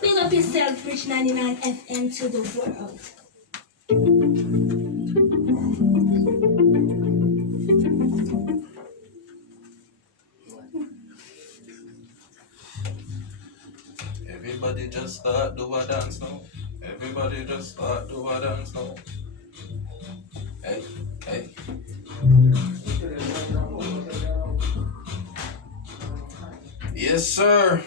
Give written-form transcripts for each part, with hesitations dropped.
Big up yourself, Rich 99 FM to the world. Everybody just start do a dance now. Everybody just start do a dance now. Hey, hey. Yes, sir.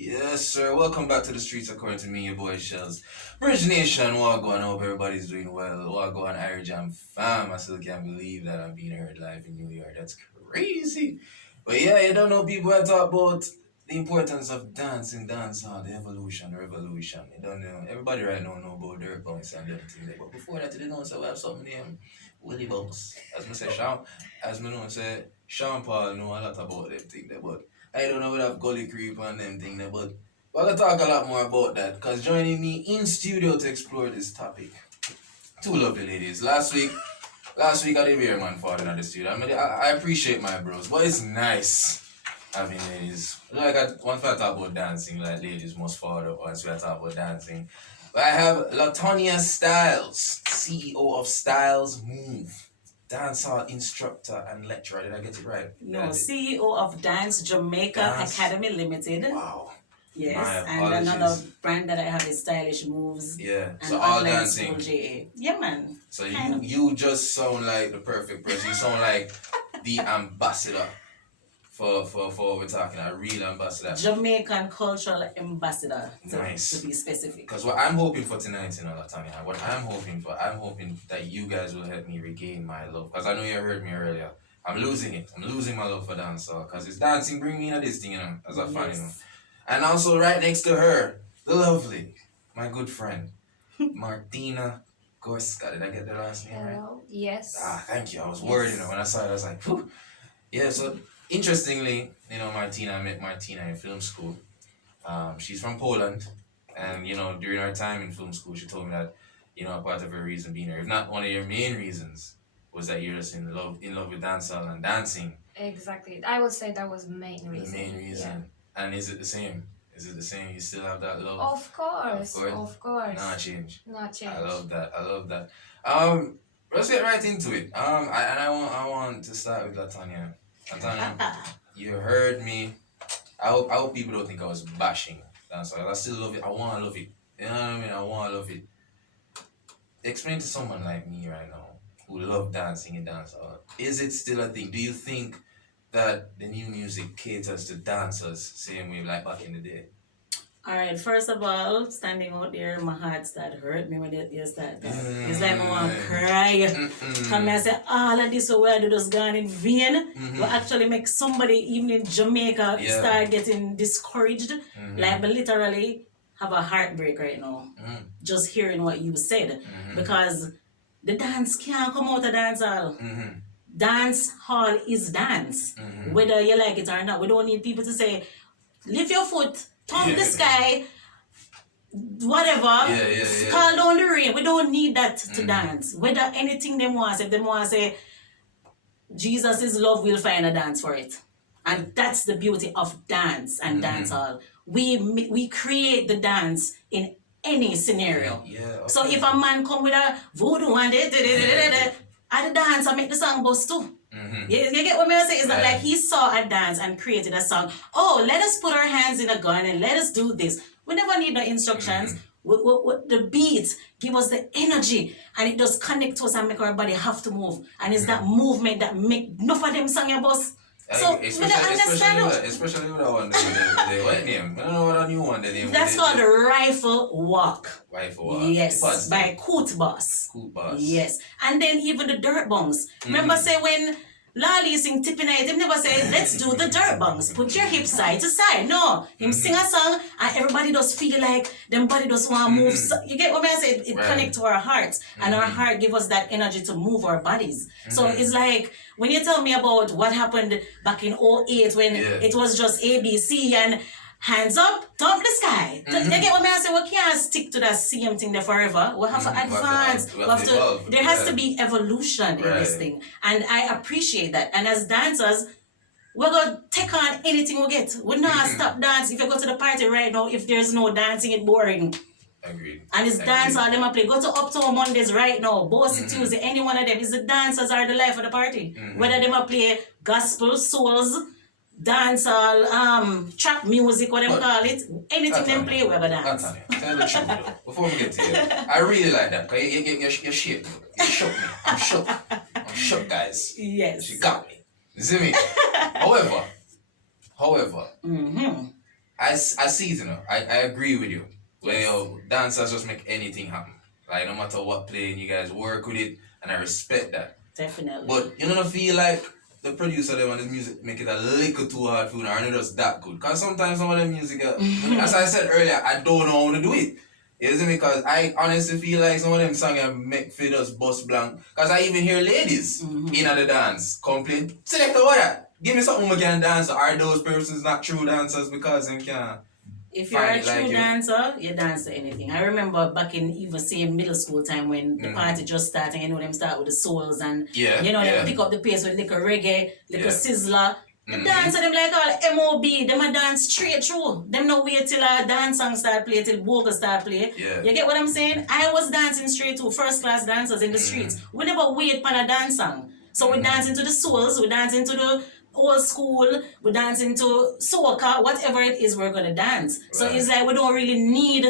Yes, sir. Welcome back to the streets according to me, your boy Shelz. Bridge Nation, what going on? Hope everybody's doing well. What going on, Irish Jam fam? I still can't believe that I'm being heard live in New York. That's crazy. But yeah, you don't know people that talk about the importance of dance and dancehall, the evolution, the revolution. You don't know. Everybody right now know about dirt bounce and everything there. But before that, they don't say we have something named Willie Bounce. As me say Sean, as me know say Sean Paul know a lot about them thing there, but I don't know whether Gully Creep and them thing there, but we're gonna talk a lot more about that. Because joining me in studio to explore this topic, two lovely ladies. Last week I didn't hear man falling in the studio. I mean, I appreciate my bros, but it's nice having ladies. Like once I talk about dancing, like ladies must follow once we talk about dancing. But I have Latonya Styles, CEO of Styles Move. Dancehall instructor and lecturer. Did I get it right? No, CEO of Dance Jamaica Academy Limited. Wow. Yes, and another brand that I have is Stylish Moves. Yeah. And So all dancing. Yeah, man. So you just sound like the perfect person. You sound like the ambassador for what we're talking, a real ambassador. Jamaican Cultural Ambassador, Nice. to be specific. Because what I'm hoping for tonight, Latonya, what I'm hoping that you guys will help me regain my love. Because I know you heard me earlier. I'm losing it. I'm losing my love for dancehall. Because it's dancing bring me into this thing, as a fan, And also right next to her, the lovely, my good friend, Martinaa. Did I get the last name right? Yes. Thank you. I was worried, when I saw it, I was like, whew. Yeah, so interestingly, I met Martinaa in film school. She's from Poland, and during our time in film school, she told me that, part of her reason being here, if not one of your main reasons, was that you're just in love with dancehall and dancing. Exactly. I would say that was the main reason. The main reason. Yeah. And is it the same? You still have that love? Of course. Not change. Not change. I love that. Let's get right into it. I want to start with Latonya. Latonya, you heard me. I hope people don't think I was bashing dancehall. I still love it. I want to love it. You know what I mean? I want to love it. Explain to someone like me right now who love dancing and dancehall. Is it still a thing? Do you think that the new music caters to dancers same way like back in the day? Alright, first of all, standing out there, my heart started hurt me when you start that. It's like I want to cry. Come and say, all of this word just gone in vain. Will actually make somebody, even in Jamaica, start getting discouraged. Like, I literally have a heartbreak right now. Just hearing what you said. Because the dance can't come out of dancehall. Dance hall is dance. Whether you like it or not. We don't need people to say, lift your foot, thumb the sky, whatever, call down the rain. We don't need that to dance. Whether anything them want, if they want to say, Jesus is love, we'll find a dance for it. And that's the beauty of dance and dancehall. We create the dance in any scenario. So if a man come with a voodoo and at the dance, I make the song bust too. You get what I'm saying? It's not like he saw a dance and created a song. Oh, let us put our hands in a gun and let us do this. We never need no instructions. With the beats give us the energy and it does connect to us and make our body have to move. And it's that movement that make enough of them song your boss. So especially with that one. What name? I don't know what a new one. That's called the Rifle Walk. Rifle Walk. Yes, by Coot Boss. Yes, and then even the Dirt Bongs. Remember, say when Lali sing Tipping Night, they never say let's do the Dirt Bongs. Put your hips side to side. No, him sing a song and everybody does feel like them body does want to move. So, you get what I say? It connects to our hearts, and our heart give us that energy to move our bodies. So it's like when you tell me about what happened back in 2008 when it was just ABC and hands up, thumb the sky. You get what I say? We can't stick to that same thing there forever. We have to advance. There has to be evolution in this thing. And I appreciate that. And as dancers, we're gonna take on anything we get. We're not stop dance. If you go to the party right now, if there's no dancing, it's boring. Agreed. And it's dance all them a play. Go to Uptown Mondays right now, Bossy Tuesday, any one of them. It's the dancers are the life of the party. Whether them a play gospel, souls, dancehall, trap music, whatever call it, anything them play, we have a dance. Tell the truth though. Before we get to you, I really like that because you shook me. You shook me. I'm shook. I'm shook, guys. Yes. She got me. You see me? However, I see it, you know. I agree with you. Well, dancers just make anything happen. Like, no matter what playing, you guys work with it, and I respect that. Definitely. But you don't feel like the producer them on this music make it a little too hard for you, or not just that good. Because sometimes some of the music, as I said earlier, I don't know how to do it. You see me? Because I honestly feel like some of them songs make for just bust blank. Because I even hear ladies in the dance complain, Selector, what that? Give me something we can dance. Are those persons not true dancers because they can't? If you're a true dancer, you dance to anything. I remember back in even same middle school time when the party just started, you know, them start with the souls and you know, they pick up the pace with little reggae, little sizzler. The dancer them like all MOB, them a dance straight through. Them no wait till a dance song start play, till vocal start play. You get what I'm saying? I was dancing straight through, first class dancers in the streets. We never wait for a dance song. So we dance into the souls, we dance into the old school, we dance into soca, whatever it is we're gonna dance. Right. So it's like we don't really need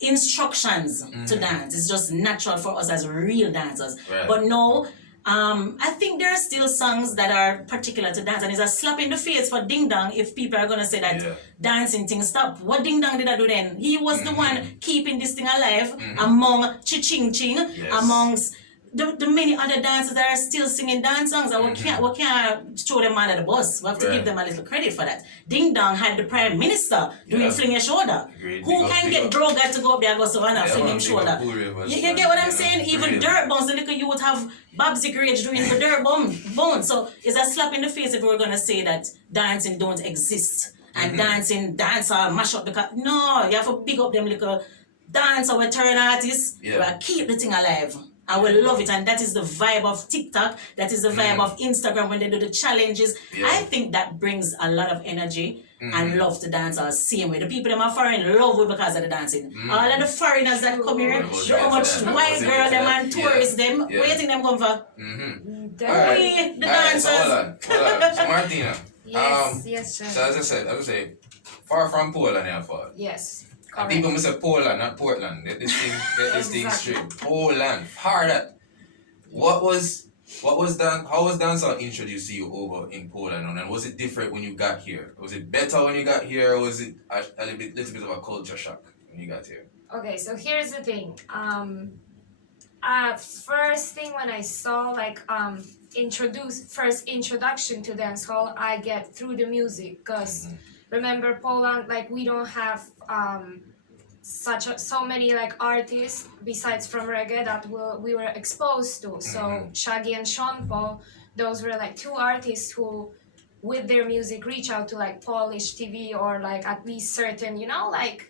instructions to dance. It's just natural for us as real dancers. Right. But no, I think there are still songs that are particular to dance, and it's a slap in the face for Ding Dong if people are gonna say that dancing thing stop. What Ding Dong did I do then? He was the one keeping this thing alive among Chi-Ching Ching, amongst the many other dancers that are still singing dance songs, and we can't throw them out of the bus. We have to give them a little credit for that. Ding Dong had the Prime Minister doing Fling Your Shoulder. Who can get Droga to go up there and go Savannah, fling him shoulder? You get what I'm saying? Even Dirt Bones, the little youth have Babsy Rage doing the Dirt Bones. So it's a slap in the face if we're going to say that dancing don't exist. And dancehall mash up the car. No, you have to big up them little dancer with turn artists. We keep the thing alive. I will love it, and that is the vibe of TikTok. That is the vibe of Instagram when they do the challenges. I think that brings a lot of energy and love to dance all same way. The people that are foreign love it because of the dancing. All of the foreigners that come here, how much white girl them and tourists them, what do you think them come for? Right. The dancers. Hold on. So Martinaa. Yes, sir. So as I say, far from Poland, for. Yes. And people must say Poland, not Portland. Get this thing straight. Poland. Hard that. How was dancehall introduced to you over in Poland? And was it different when you got here? Was it better when you got here, or was it a little bit of a culture shock when you got here? Okay, so here's the thing. First thing when I saw like first introduction to dancehall, I get through the music, because remember Poland, like we don't have so many like artists besides from reggae that we were exposed to. So Shaggy and Sean Paul, those were like two artists who with their music reach out to like Polish TV or like at least certain, you know, like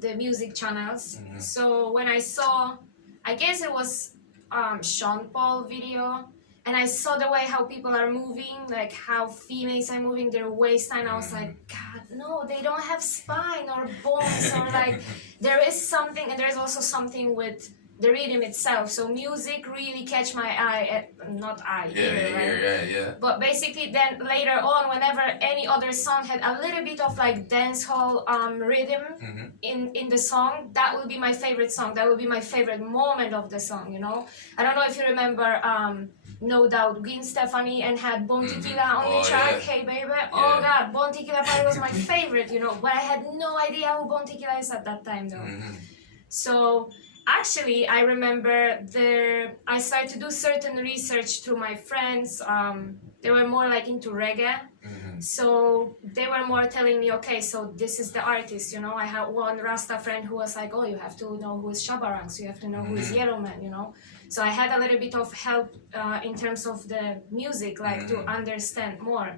the music channels. So when I saw, I guess it was Sean Paul video, and I saw the way how people are moving, like how females are moving their waistline. I was like, God, no, they don't have spine or bones or like, there is something, and there's also something with the rhythm itself. So music really catch my eye, right? But basically then later on, whenever any other song had a little bit of like dancehall rhythm in the song, that would be my favorite song. That would be my favorite moment of the song, you know? I don't know if you remember No Doubt Gwen Stefani and had Bon Tequila on the track, Hey Baby. Oh God, Bon Tequila probably was my favorite, you know, but I had no idea who Bon Tequila is at that time though. So actually, I remember I started to do certain research through my friends. They were more like into reggae. So they were more telling me, okay, so this is the artist, you know. I had one Rasta friend who was like, oh, you have to know who is Shabba Ranks, you have to know who is Yellow Man, you know. So I had a little bit of help in terms of the music, like to understand more.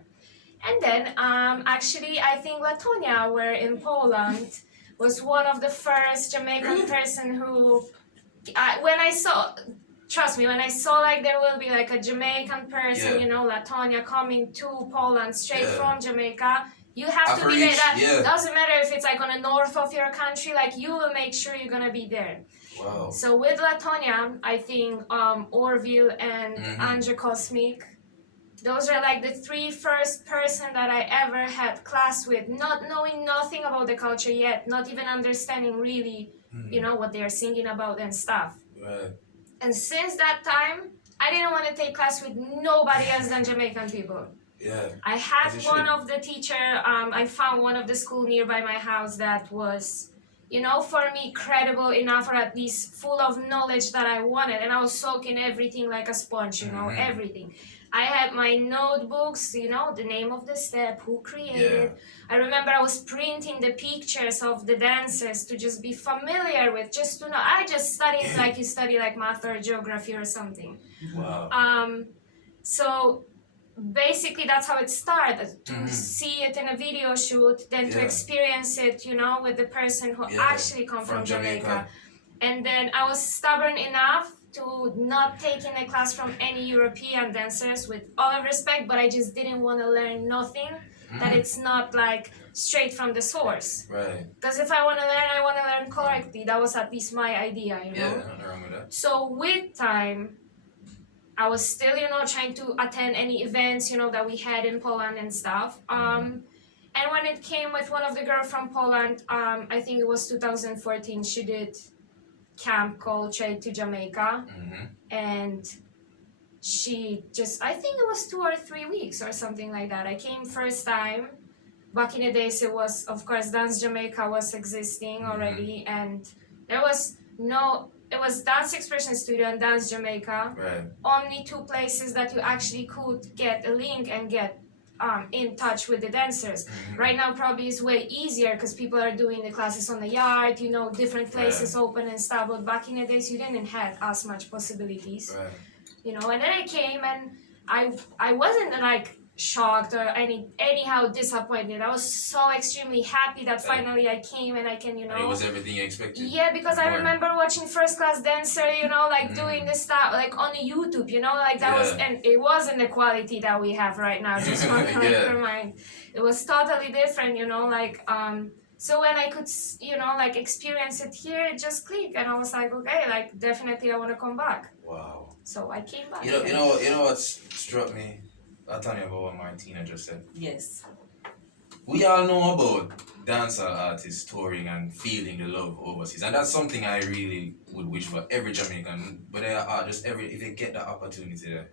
And then actually, I think Latonya were in Poland, was one of the first Jamaican person who, when I saw trust me, when I saw like there will be like a Jamaican person, Yeah. you know, Latonya coming to Poland straight Yeah. from Jamaica, you have to be Outreach, there. That yeah. doesn't matter if it's like on the north of your country, like you will make sure you're gonna be there. Wow. So with Latonya, I think Orville and Anja Cosmic, those are like the 3 first person that I ever had class with, not knowing nothing about the culture yet, not even understanding really, you know, what they are singing about and stuff. Right. And since that time, I didn't want to take class with nobody else than Jamaican people. Yeah. I had As you one should. of the teacher, I found one of the school nearby my house that was, you know, for me credible enough, or at least full of knowledge that I wanted. And I was soaking everything like a sponge, you know, everything. I had my notebooks, you know, the name of the step, who created. I remember I was printing the pictures of the dancers to just be familiar with, just to know. I just studied like you study like math or geography or something. Wow. So basically that's how it started, to see it in a video shoot, then to Yeah. experience it, you know, with the person who Yeah. actually come From from Jamaica. Jamaica. And then I was stubborn enough to not taking a class from any European dancers, with all of respect, but I just didn't want to learn nothing that it's not like straight from the source. Right. Because if I want to learn correctly. That was at least my idea, you know. Yeah, nothing wrong with that. So with time, I was still, you know, trying to attend any events, you know, that we had in Poland and stuff. And when it came with one of the girls from Poland, I think it was 2014, she did camp called Trade to Jamaica. And she just, I think it was 2 or 3 weeks or something like that. I came first time. Back in the days, it was, of course, Dance Jamaica was existing already. And there was no... It was Dance Expression Studio and Dance Jamaica. Right. Only 2 places that you actually could get a link and get in touch with the dancers. Right now probably it's way easier because people are doing the classes on the yard, you know, different places open and stuff. But back in the days you didn't have as much possibilities. Right. You know, and then I came and I wasn't like shocked or anyhow disappointed. I was so extremely happy that finally I came and I can, you know. And it was everything you expected. Yeah, because I More. remember watching First Class Dancer, you know, like doing this stuff like on YouTube, you know, like that was, and it wasn't the quality that we have right now. Just want to remind, it was totally different, you know, like so when I could, you know, like experience it here, it just clicked, and I was like, okay, like definitely I want to come back. Wow. So I came back. You know what struck me? I'll tell you about what Martinaa just said. Yes. We all know about dancehall artists touring and feeling the love overseas, and that's something I really would wish for every Jamaican. But they are just if they get the opportunity to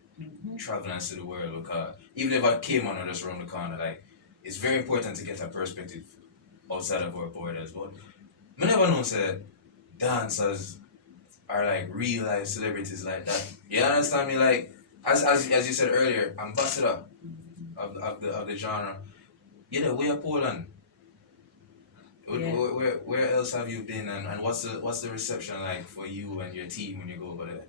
travel and see the world, because even if I came on or just around the corner, like it's very important to get a perspective outside of our borders. But I never know say dancers are like real life celebrities like that. You understand me? Like as you said earlier, ambassador of the genre. You know, where Poland? Yeah. Where else have you been, and what's the reception like for you and your team when you go over there?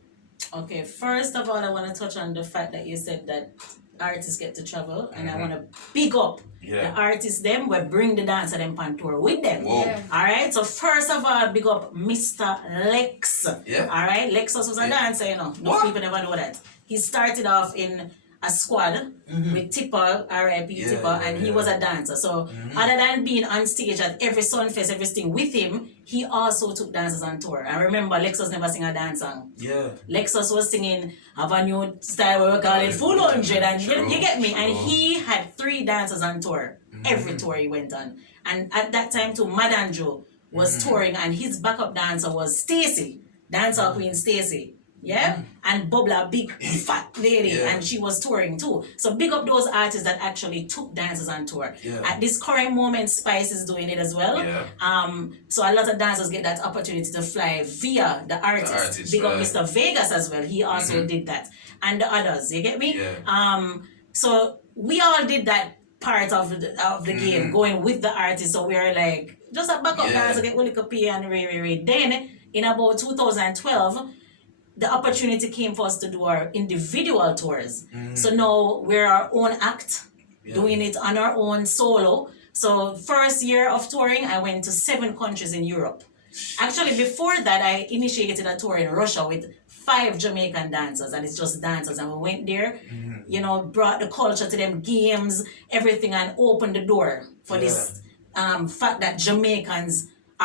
Okay, first of all, I want to touch on the fact that you said that artists get to travel, and I want to big up the artists them will bring the dancer them on tour with them. Whoa. Yeah. All right, so first of all, big up Mr. Lex. Yeah. All right, Lexus was a dancer, you know. What? Most people never know that. He started off in a squad with Tipper, R.I.P. Tipper, and he was a dancer. So other than being on stage at every Sunfest, everything with him, he also took dancers on tour. I remember Lexus never sing a dance song. Yeah. Lexus was singing Have a New Style, where we call it Full 100, and you get me? And he had 3 dancers on tour, every tour he went on. And at that time too, Madame Joe was touring, and his backup dancer was Stacy, dancehall queen Stacy. Yeah, and Bobla, big fat lady, and she was touring too. So big up those artists that actually took dancers on tour. Yeah. At this current moment, Spice is doing it as well. Yeah. So a lot of dancers get that opportunity to fly via the artist. Big up Mr. Vegas as well. He also did that, and the others. You get me? Yeah. So we all did that part of the game, going with the artist. So we are like just a backup dancer, get Ulika P and Ray. Then in about 2012. The opportunity came for us to do our individual tours. So now we're our own act, doing it on our own solo. So first year of touring, I went to 7 countries in Europe. Actually, before that, I initiated a tour in Russia with 5 Jamaican dancers, and it's just dancers. And we went there, you know, brought the culture to them, games, everything, and opened the door for this fact that Jamaicans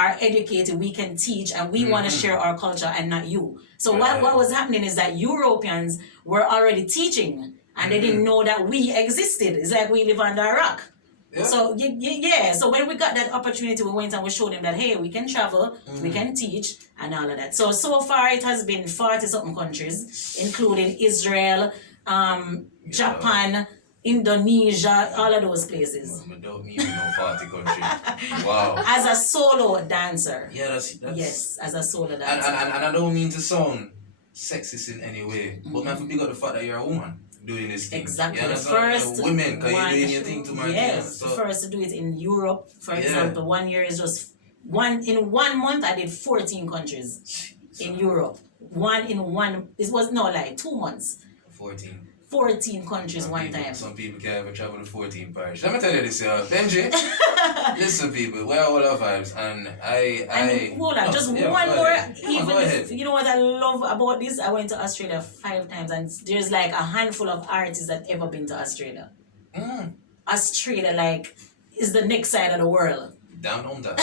are educated, we can teach, and we want to share our culture and not you. So what was happening is that Europeans were already teaching, and they didn't know that we existed. It's like we live under a rock. Yeah. So so when we got that opportunity, we went and we showed them that, hey, we can travel, we can teach, and all of that. So far it has been 40-something countries, including Israel, Japan, Indonesia, all of those places. I don't even know 40 countries. Wow. As a solo dancer. Yeah, that's Yes, as a solo dancer. And I don't mean to sound sexist in any way, but man, for big up the fact that you're a woman doing this thing. Exactly. You The understand? first Women, because you're one- doing your thing to Martinaa. Yes, So, the first to do it in Europe, for example. 1 year is just in 1 month I did 14 countries in Europe. It was no like 2 months. 14 countries one time. Some people can't ever travel to 14 parish. Let me tell you this, Benji. Listen, people, we're all our vibes, and And hold on, just yeah, one go more. ahead. Even Go ahead. if, you know what I love about this? I went to Australia 5 times, and there's like a handful of artists that ever been to Australia. Australia, like, is the next side of the world. Down under.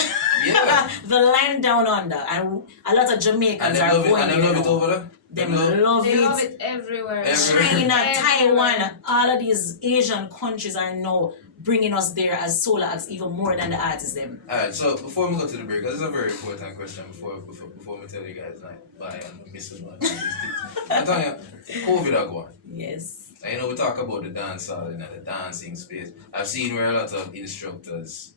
Yeah. The land down under, and a lot of And Jamaicans they are love it, going and they there love it now. over there. They love They love it. it everywhere. China, Everywhere. Taiwan, all of these Asian countries are now bringing us there as solo acts even more than the artists them. Alright, so before we go to the break, this is a very important question before we tell you guys like bye and missing one of these things. Latonya, COVID are going. Yes. And, you know, we talk about the dancehall and the dancing space. I've seen where a lot of instructors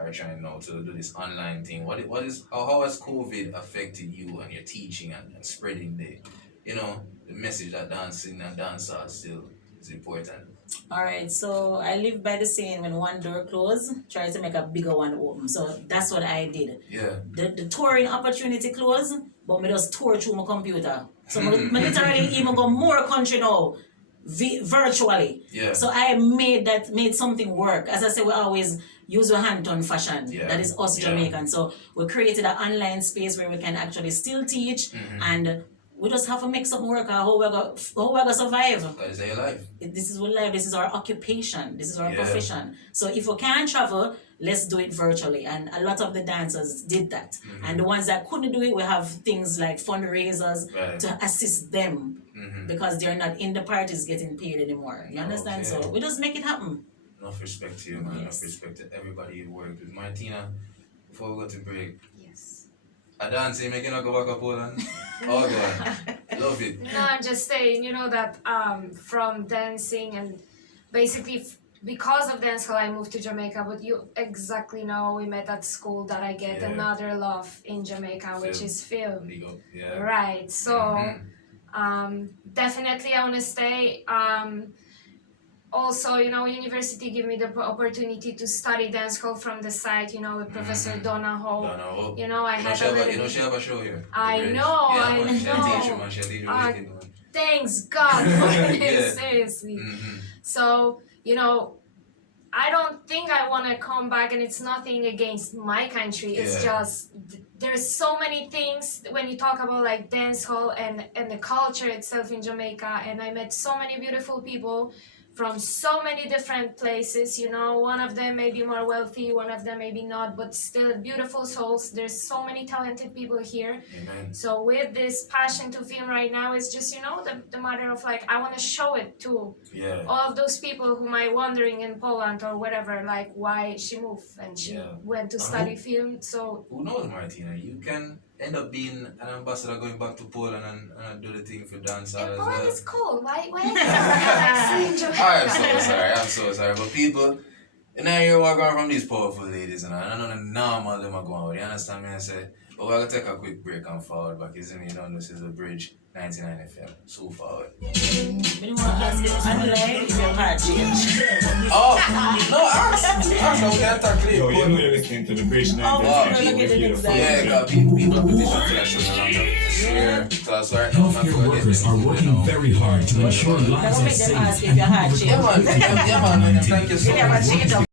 are trying now to do this online thing. How has COVID affected you and your teaching and spreading the message that dancing and dancehall still is important? Alright, so I live by the saying, when one door closed, try to make a bigger one open. So that's what I did. Yeah. The touring opportunity closed, but me just tour through my computer. So me literally even go more country now, virtually. Yeah. So I made something work. As I say, we always use your hand-on fashion. Yeah. That is us Yeah. Jamaican. So we created an online space where we can actually still teach, and we just have to make something work. How we're gonna survive. Because it's your life. This is our life. This is our occupation. This is our Yeah. profession. So if we can't travel, let's do it virtually. And a lot of the dancers did that. And the ones that couldn't do it, we have things like fundraisers Right. to assist them, because they're not in the parties getting paid anymore. You understand? Okay. So we just make it happen. Enough respect to you, man. Yes. Enough respect to everybody you worked with. Martinaa, before we go to break, Yes. I dance, making a go back to Poland. Oh, God. Love it. No, I'm just saying, you know, that from dancing and basically because of dancehall I moved to Jamaica, but you exactly know we met at school that I get Yeah. another love in Jamaica, which Film. is film. Legal. Yeah. Right. So definitely I want to stay. Also, you know, university gave me the opportunity to study dancehall from the side, you know, with Professor Donahoe. Donahoe. You know, I You know, had she a have a, little you know, bit. she have a show here. I Great. know, Yeah, I man. She'll teach you, know. man. She'll teach you Uh, wicked, man. Thanks God for this, Yeah. seriously. So, you know, I don't think I want to come back, and it's nothing against my country. It's Yeah. just there's so many things when you talk about like dancehall and the culture itself in Jamaica, and I met so many beautiful people from so many different places, you know, one of them may be more wealthy, one of them maybe not, but still beautiful souls. There's so many talented people here. Amen. So with this passion to film right now, it's just, you know, the matter of like, I want to show it to Yeah. all of those people who might wondering in Poland or whatever, like why she moved and she Yeah. went to study film. So Who knows, Martinaa? You can end up being an ambassador going back to Poland and do the thing for dancehall and as Poland well. is cold. Why like in Jamaica? I'm so sorry. But people, you know, you're walking from these powerful ladies, and I don't know the normal them are going with. You understand me? I say, but we're going to take a quick break and forward back. Isn't it? You know, this is the Bridge 99 FM. So forward. Me want to ask you, online, if your heart change. Oh, no, ask. We can't talk clear. Yo, you know you're listening to the Bridge 9 Oh, wow. look at the next Yeah, got people are petition for that show. Share. Because right now, Healthcare workers are working very hard to ensure lives Don't are make them safe ask if and your heart public Yeah, man. Yeah, man. Thank you so You never much. change up.